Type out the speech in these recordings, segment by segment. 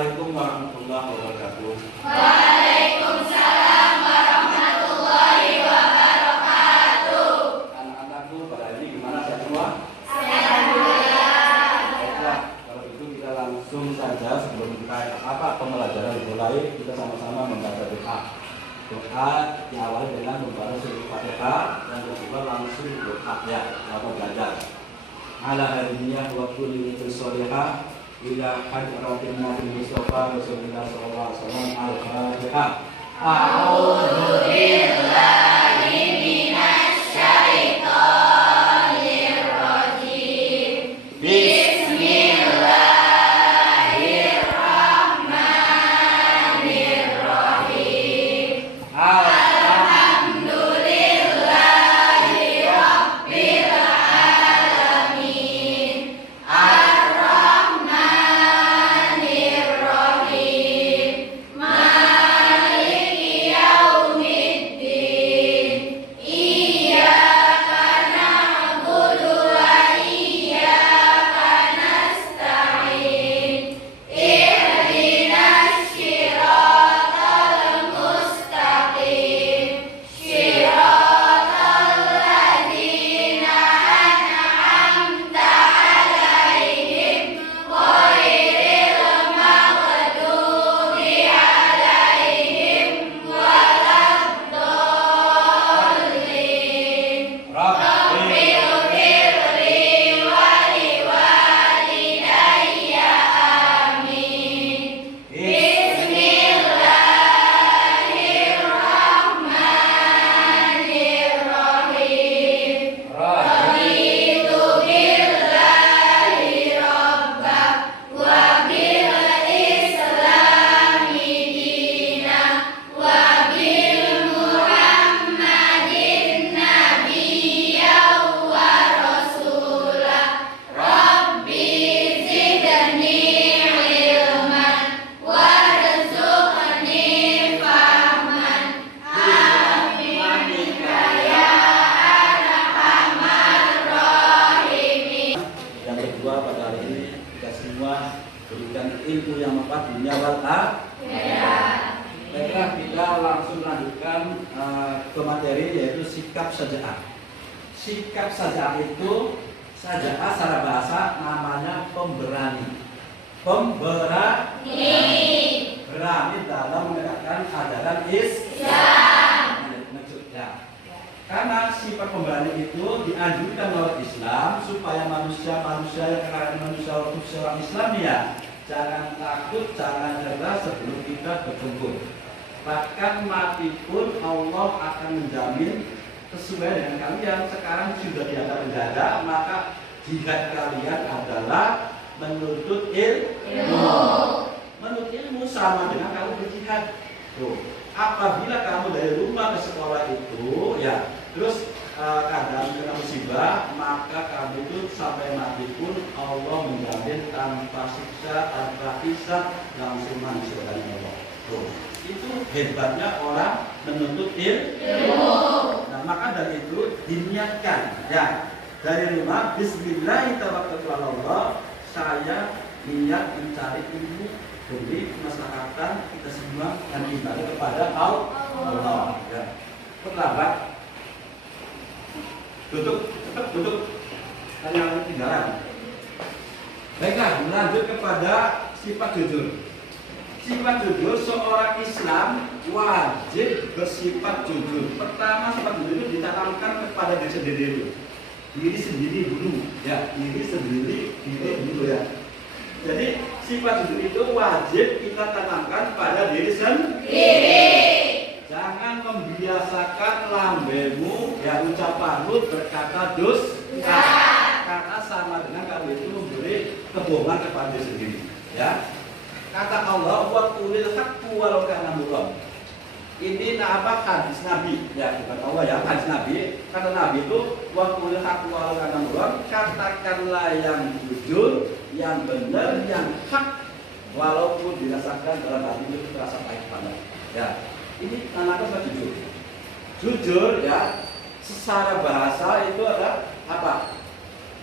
Assalamualaikum warahmatullahi wabarakatuh. Waalaikumsalam warahmatullahi wabarakatuh. Anak-anakku pada ini gimana sehat semua? Alhamdulillah. Baiklah, kalau itu kita langsung saja sebelum kita pembelajaran dimulai, kita sama-sama membaca doa. Doa diawali dengan membaca surat Fatihah dan kedua langsung doa ya, atau belajar. Ala hadiniyah wa kulli sholiha ila hadratin Nabi Mustafa Rasulullah sallallahu alaihi wasallam. Al-Fatihah. A'udzu billahi minasy syaithanir rajim. Bismillahirrahmanirrahim. Alhamdulillahi rabbil alamin. Ar-Rahmanir Rahim. Maliki yaumiddin. Iyyaka na'budu wa iyyaka nasta'in. Ihdinas siratal mustaqim. Siratal ladzina an'amta 'alaihim ghairil maghdubi 'alaihim waladdallin. Rabbighfir li wa liwalidayya. Amin. Bismillahirrahmanirrahim. Raditu billahi rabba wa bil islami dina wa bil muhammadin nabiyya wa rasula. Rabbi zidni ilman warzuqni fahman. Amin ya arhamar rahimin. Yang kedua pada hari ini kita semua berikan ilmu yang manfaat dunia wal akhirat. Baiklah, kita langsung lanjutkan ke materi yaitu sikap syaja'ah. Sikap syaja'ah itu syaja'ah secara bahasa namanya pemberani. Berani dalam menegakkan ajaran Islam. Ya. Karena sifat pemberani itu dianjurkan oleh Islam supaya manusia yang karena manusia orang Islam ya, jangan takut, jangan nyerah sebelum kita bertempur. Bahkan mati pun Allah akan menjamin sesuai dengan kalian. Sekarang sudah tidak ada penjara, maka jihad kalian adalah menuntut ilmu. Menuntut ilmu sama dengan kamu berjihad. Tuh. Apabila kamu dari rumah ke sekolah itu ya, terus kadang kena musibah, maka kamu itu sampai mati pun Allah menjamin tanpa siksa, tanpa hisab, langsung masuk dari Allah. Tuh. Itu hebatnya orang menuntut ilmu. Nah, maka dari itu diniatkan ya, dari rumah bismillahirrahmanirrahim, saya niat mencari ilmu demi kemaslahatan kita semua dan ibadah kepada Allah. Ya. Terlambat. Duduk, tetap duduk. Jangan ketinggalan. Baiklah, lanjut kepada sifat jujur. Sifat jujur seorang Islam wajib bersifat jujur. Pertama, sifat jujur itu ditanamkan kepada diri sendiri dulu. Diri sendiri dulu, ya. Diri sendiri dulu ya. Jadi sifat jujur itu wajib kita tanamkan pada diri sendiri. Jangan membiasakan lambemu ya, ucapanmu berkata dusta. Karena sama dengan kamu itu memberi kebohongan kepada diri sendiri. Ya. Kata Allah, wa qulil haqqu walau kana murran. Ini hadis Nabi, ya bukan Allah ya, hadis Nabi. Kata Nabi itu, wa qulil haqqu walau kana murran, katakanlah yang jujur, yang benar, yang hak, walaupun dirasakan dalam hati itu terasa pahit banget. Ya, ini namanya jujur. Jujur ya, secara bahasa itu adalah apa?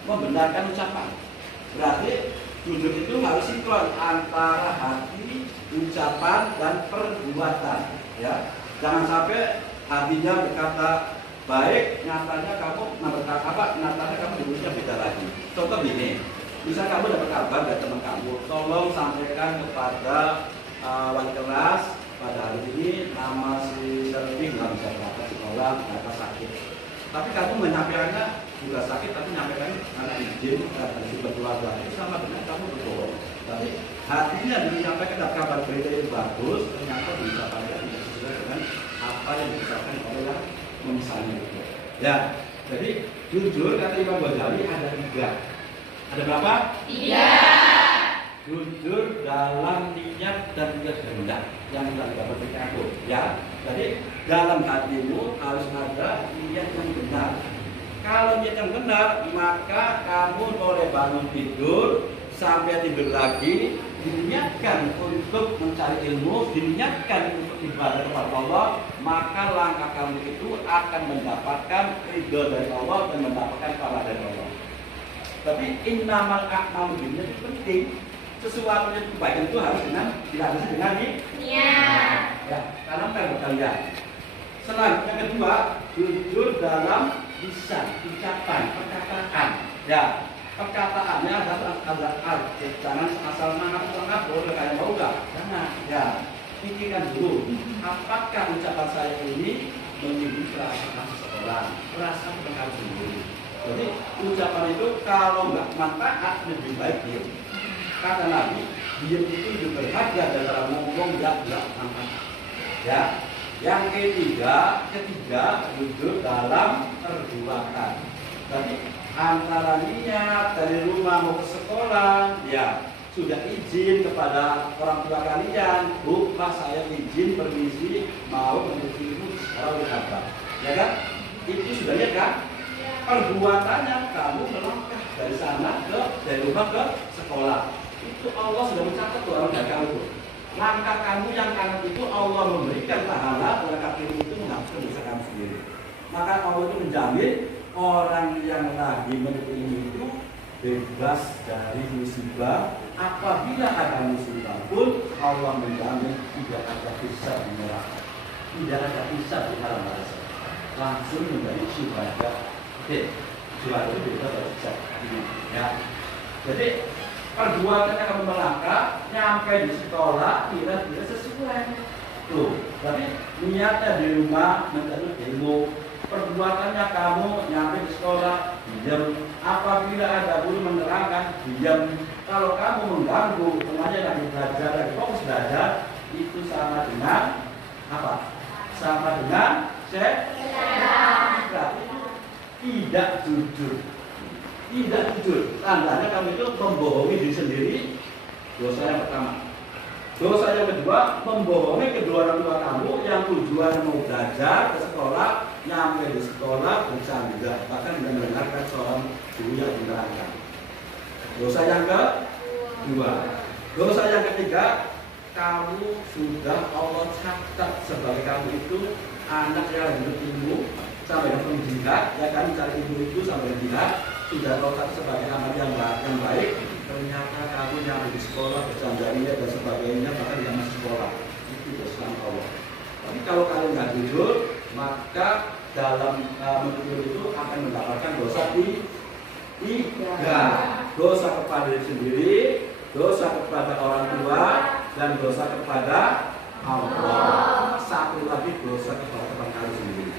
Membenarkan ucapan. Berarti Jujur itu harus sinkron antara hati, ucapan, dan perbuatan. Ya, jangan sampai hatinya berkata baik, nyatanya kamu nyatanya kamu dulunya beda lagi. Contoh begini, misal kamu dapat kabar dari teman kamu, tolong sampaikan kepada wali kelas pada hari ini nama si Servi nggak bisa berangkat sekolah, mereka sakit. Tapi kamu menyampaikannya juga sakit, tapi menyampaikannya karena izin karena sumber keluarga, itu sama dengan kamu berbohong. Tapi hatinya menyampaikan kabar berita itu bagus, ternyata diucapkannya tidak sesuai dengan apa yang diucapkan oleh yang memesannya itu. Ya, jadi jujur kata Imam Ghazali ada 3. Ada berapa? 3. Jujur dalam niat dan kehendak yang tidak dapat dikaku. Ya, jadi dalam hatimu harus ada niat yang benar. Kalau niat yang benar, maka kamu boleh bangun tidur sampai tidur lagi, diniatkan untuk mencari ilmu, diniatkan untuk ibadah kepada Allah, maka langkah kamu itu akan mendapatkan ridho dari Allah dan mendapatkan pahala dari Allah. Tapi innamal a'malu binniyat itu penting. Sesuatu yang kebaikan itu harus dilandasi dengan niat. Ya, karena kan kalian. Selanjutnya yang kedua, jujur dalam lisan, ucapan, perkataan. Ya, perkataannya adalah jangan asal mangat boleh kayak mau enggak? Jangan. Ya, pikirkan dulu. Apakah ucapan saya ini menyinggung perasaan seseorang, perasaan pengaruh sendiri. Jadi ucapan itu kalau nggak manfaat lebih baik diam. Kata Nabi, diam itu lebih berharga daripada ngomong nggak manfaat. Ya. Yang ketiga, jujur dalam perbuatan. Jadi antara niat dari rumah mau ke sekolah, ya sudah izin kepada orang tua kalian, Bu, Pak, saya izin permisi mau menuntut ilmu di sekolah Jakarta. Ya kan? Itu sudah ya kan? Perbuatannya kamu melangkah dari rumah ke sekolah. Itu Allah sudah mencatat tuh orang gagal itu. Langkah kamu yang kanan itu Allah memberikan pahala, langkah kiri itu menghapuskan dosa kamu sendiri. Maka Allah itu menjamin orang yang lagi menuntut ilmu itu bebas dari musibah. Apabila ada musibah pun Allah menjamin tidak ada hisab di neraka, tidak ada hisab di alam barzakh, langsung menjadi syuhada. Syuhada itu kita baca ini. Ya, jadi perbuatannya kamu melangkah, nyampe di sekolah kira-kira sesuai. Tuh, tapi niatnya di rumah mencari ilmu, perbuatannya kamu nyampe di sekolah, diam. Apabila ada guru menerangkan, diam. Kalau kamu mengganggu, semuanya lagi belajar, lagi fokus belajar, itu sama dengan apa? Sama dengan setan. Berarti tidak jujur. Tidak jujur, tandanya kamu itu membohongi diri sendiri. Dosa yang pertama. Dosa yang kedua, membohongi kedua orang tua kamu yang tujuannya mau belajar ke sekolah, nyampe di sekolah bercanda, bahkan tidak mendengarkan seorang guru yang menerangkan. Dosa yang kedua. Dosa yang ketiga, kamu sudah Allah catat sebagai kamu itu anak yang berilmu sampai dengan pendidikan, ya kan, mencari ilmu itu sampai pendidikan. Sudah total sebagai amal yang baik, ternyata kamu yang di sekolah bercandanya dan sebagainya, bahkan yang masih sekolah itu dosa Allah. Tapi kalau kalian nggak jujur, maka dalam menuntut itu akan mendapatkan dosa tiga: dosa kepada diri sendiri, dosa kepada orang tua, dan dosa kepada Allah. Satu lagi dosa kepada teman kamu sendiri.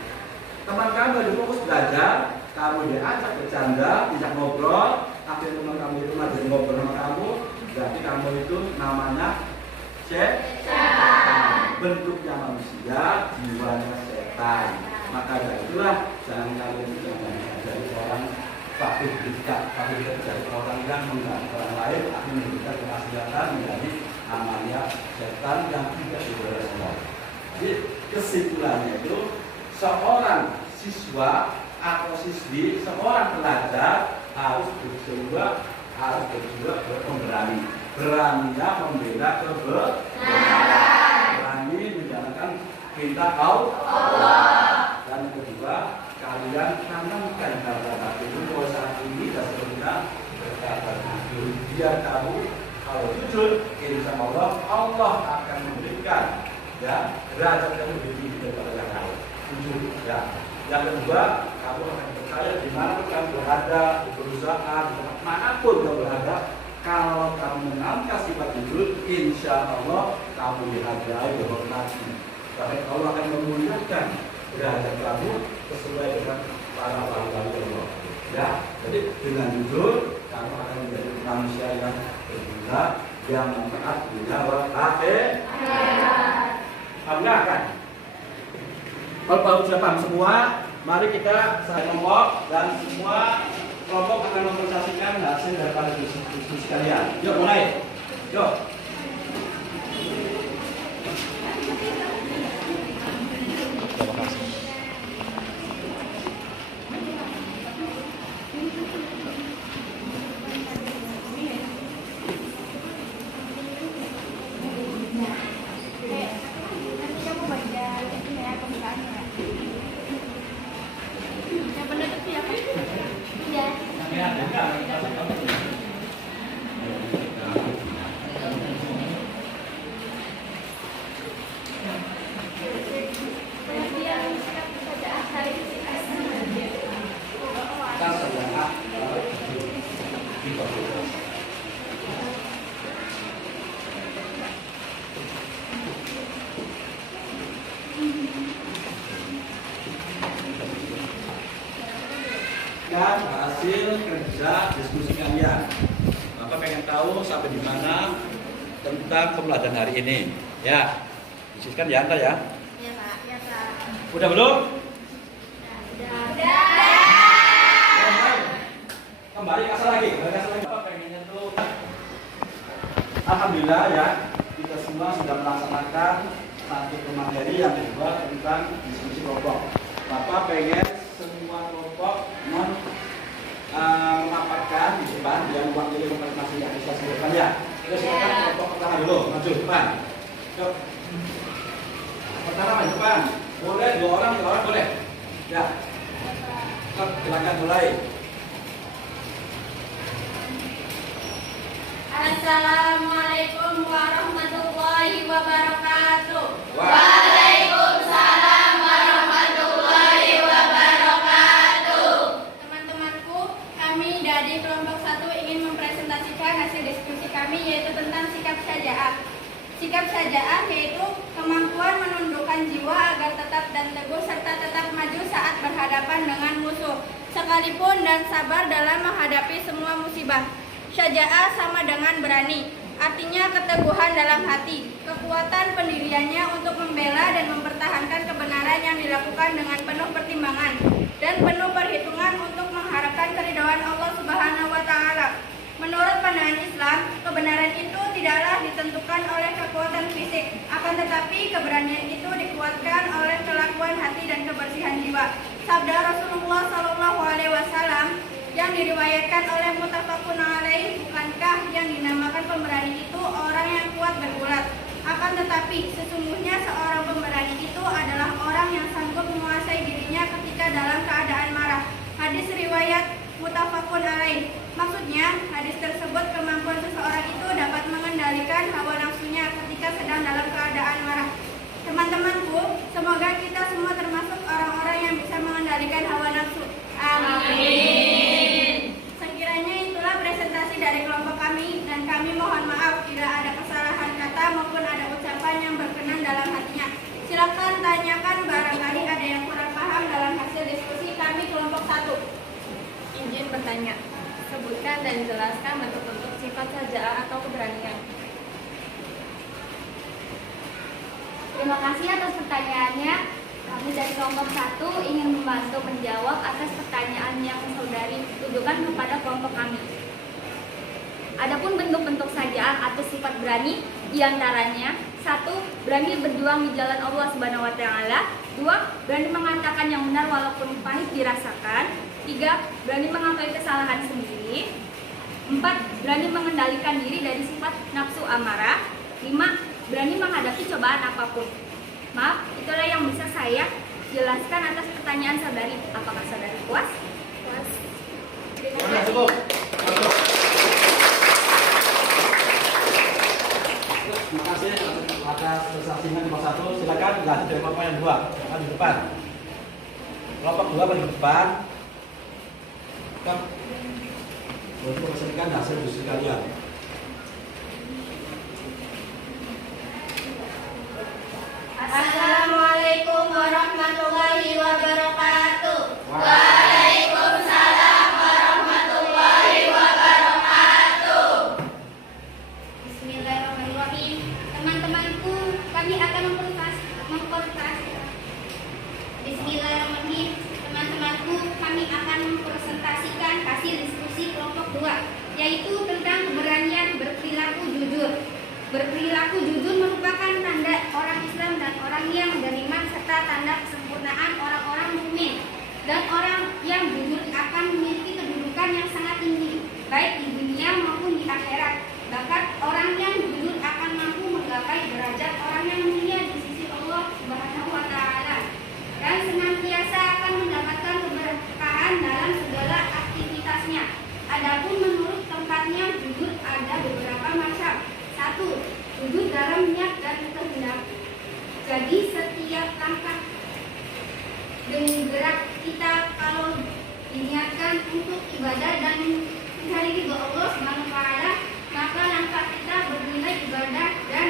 Teman kamu lagi fokus belajar, kamu diajak bercanda, tidak ngobrol, akhirnya teman kamu itu ngajak ngobrol sama kamu, berarti kamu itu namanya setan. Bentuknya manusia, jiwanya setan. Maka dari itulah jangan kalian itu jangan dari orang fakir dari orang yang mengganggu orang lain, akan memberikan kemaksiatan menjadi amalnya setan yang tidak diboleh Allah. Jadi kesimpulannya itu seorang siswa atau siswi, seorang pelajar harus berjiwa berpemberani, beraninya membela kebenaran, berani menjalankan perintah Allah. Dan kedua, kalian tanamkan harga hati itu bahwa saat ini dan seterusnya berkata jujur. biar kamu kalau jujur, insya Allah Allah akan memberikan ya derajat kamu lebih tinggi daripada yang lain. Jujur ya. Yang kedua, kamu akan percaya di mana kamu berada, di perusahaan, di tempat manapun kamu berada. Kalau kamu menangkap sifat jujur, insya Allah kamu dihargai, dihormati. Karena Allah akan memuliakan derajat kamu sesuai dengan para wali Allah. Ya, jadi dengan jujur kamu akan menjadi manusia yang berguna, yang taat dunia wa akhirat. Paham nggak kan? Kalau sudah paham semua, mari kita saya kelompok dan semua kelompok akan mempresentasikan hasil daripada diskusi kalian. Yuk mulai. Yuk. Dan hasil kerja diskusi kalian. Bapak pengen tahu sampai di mana tentang pembelajaran hari ini. Ya, diskusikan ya, Anta ya. Ya Pak, ya Pak. Udah belum? Udah. Kembali kasar lagi. Bapak pengennya tuh, alhamdulillah ya, kita semua sudah melaksanakan satu materi yang kedua tentang diskusi kelompok. Bapak pengen semua kelompok memaparkan di depan yang mewakili representasi yang bisa sebutkan ya. Kita silakan kelompok pertama dulu, maju depan. Yuk. Pertama maju depan. Boleh 2 orang, 3 orang boleh. Ya. Silakan mulai. Assalamualaikum warahmatullahi wabarakatuh. Waalaikumsalam warahmatullahi wabarakatuh. Teman-temanku, kami dari kelompok 1 ingin mempresentasikan hasil diskusi kami yaitu tentang sikap syaja'ah. Sikap syaja'ah yaitu kemampuan menundukkan jiwa agar tetap dan teguh serta tetap maju saat berhadapan dengan musuh, sekalipun dan sabar dalam menghadapi semua musibah. Syaja'ah sama dengan berani, artinya keteguhan dalam hati, kekuatan pendiriannya untuk membela dan mempertahankan kebenaran yang dilakukan dengan penuh pertimbangan dan penuh perhitungan untuk mengharapkan keridhaan Allah Subhanahu wa Ta'ala. Menurut pandangan Islam, kebenaran itu tidaklah ditentukan oleh kekuatan fisik, akan tetapi keberanian itu dikuatkan oleh kelakuan hati dan kebersihan jiwa. Sabda Rasulullah SAW yang diriwayatkan oleh Muttafaqun alaih, bukankah yang dinamakan pemberani itu orang yang kuat berulat? Akan tetapi sesungguhnya seorang pemberani itu adalah orang yang sanggup menguasai dirinya ketika dalam keadaan marah. Hadis riwayat Muttafaqun alaih. Maksudnya, hadis tersebut kemampuan seseorang itu dapat mengendalikan hawa nafsunya ketika sedang dalam keadaan marah. Teman-temanku, semoga kita semua termasuk orang-orang yang bisa mengendalikan hawa nafsu. Amin. Sekiranya itulah presentasi dari kelompok kami, dan kami mohon maaf bila ada kesalahan kata maupun ada ucapan yang berkenan dalam hatinya. Silakan tanyakan barangkali ada yang kurang paham dalam hasil diskusi kami kelompok 1. Izin bertanya, sebutkan dan jelaskan bentuk-bentuk sifat syaja'ah atau keberanian. Terima kasih atas pertanyaannya. Kami dari kelompok 1 ingin membantu menjawab atas pertanyaan yang saudari tujukan kepada kelompok kami. Adapun bentuk-bentuk syaja'ah atau sifat berani, diantaranya 1. Berani berjuang di jalan Allah Subhanahu wa Ta'ala. 2. Berani mengatakan yang benar walaupun pahit dirasakan. 3. Berani mengakui kesalahan sendiri. 4. Berani mengendalikan diri dari sifat nafsu amarah. 5. Berani menghadapi cobaan apapun. Maaf, itulah yang bisa saya jelaskan atas pertanyaan saudari. Apakah saudari puas? Puas. Terima kasih. Terima kasih atas kesaksian kelompok 1. Silakan dilanjut dari kelompok yang 2. Silakan di depan. Kelompok 2 paling depan. Untuk mempersiapkan hasil diskusi kalian. Assalamualaikum warahmatullahi wabarakatuh. Waalaikumsalam warahmatullahi wabarakatuh. Bismillahirrahmanirrahim. Teman-temanku, kami akan Bismillahirrahmanirrahim. Teman-temanku, kami akan mempresentasikan hasil diskusi kelompok 2, yaitu tentang keberanian berperilaku jujur. Berperilaku jujur merupakan tanda orang Islam dan orang yang beriman serta tanda kesempurnaan orang-orang mukmin. Dan orang yang jujur akan memiliki kedudukan yang sangat tinggi, baik di dunia maupun di akhirat. Bahkan orang yang jujur akan mampu menggapai derajat orang yang mulia di sisi Allah Subhanahu wa Ta'ala, dan senantiasa akan mendapatkan keberkahan dalam segala aktivitasnya. Adapun menurut tempatnya, jujur ada beberapa macam. 1. Jujur dalam niat dan kehendak. Jadi setiap langkah dan gerak kita kalau diniatkan untuk ibadah dan mencari ridho Allah Subhanahu wa Ta'ala, maka langkah kita bernilai ibadah dan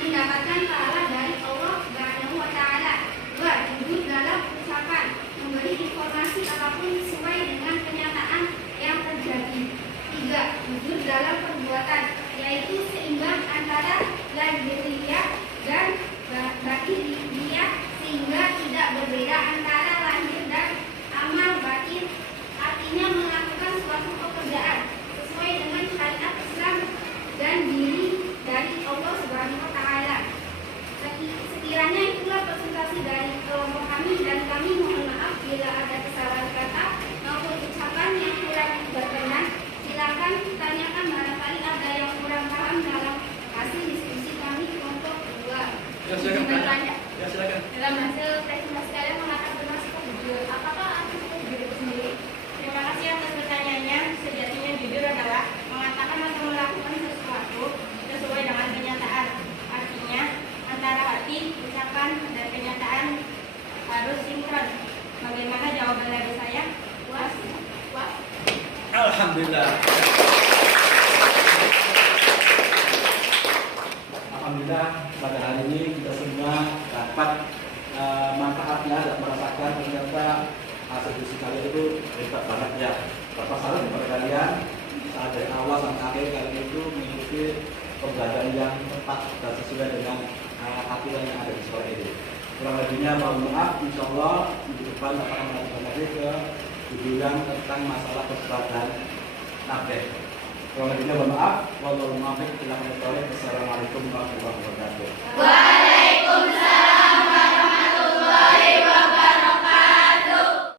mendapatkan pahala dari Allah Subhanahu wa Ta'ala. 2. Jujur dalam ucapan, memberi informasi apapun sesuai dengan kenyataan yang terjadi. 3. Jujur dalam perbuatan, yaitu seimbang antara lahiriah dan batiniah, sehingga tidak berbeda antara lahir dan amal batin. Artinya melakukan suatu pekerjaan sesuai dengan syariat Islam dan diri dari Allah Subhanahu wa Ta'ala. Sekiranya itulah presentasi dari kelompok kami, dan kami mohon maaf bila ada kesalahan kata maupun ucapan yang kurang berkenan. Silakan tanyakan barangkali ada yang kurang paham dalam hasil diskusi kami kelompok 2. Ya, silakan. Ya, silakan. Dalam hasil presentasi kalian mengatakan benar sikap jujur. Apakah arti sikap jujur itu sendiri? Terima kasih atas pertanyaannya. Sejatinya jujur adalah mengatakan atau melakukan sesuatu sesuai dengan kenyataan. Artinya antara hati, ucapan, dan kenyataan harus sinkron. Bagaimana jawaban dari saya? Was. Alhamdulillah. Alhamdulillah pada hari ini kita semua dapat manfaatnya dan merasakan ternyata hasil diskusi kalian itu hebat banget ya. Berpasaran kepada kalian saat dari awal sampai akhir kalian itu mengikuti pembelajaran yang tepat dan sesuai dengan aturan yang ada di sekolah ini. Kurang lebihnya mohon maaf, insya Allah minggu depan akan melakukan lagi ke tujuan tentang masalah perbuatan nafkah. Kurang lebihnya mohon maaf. Wassalamualaikum warahmatullahi wabarakatuh.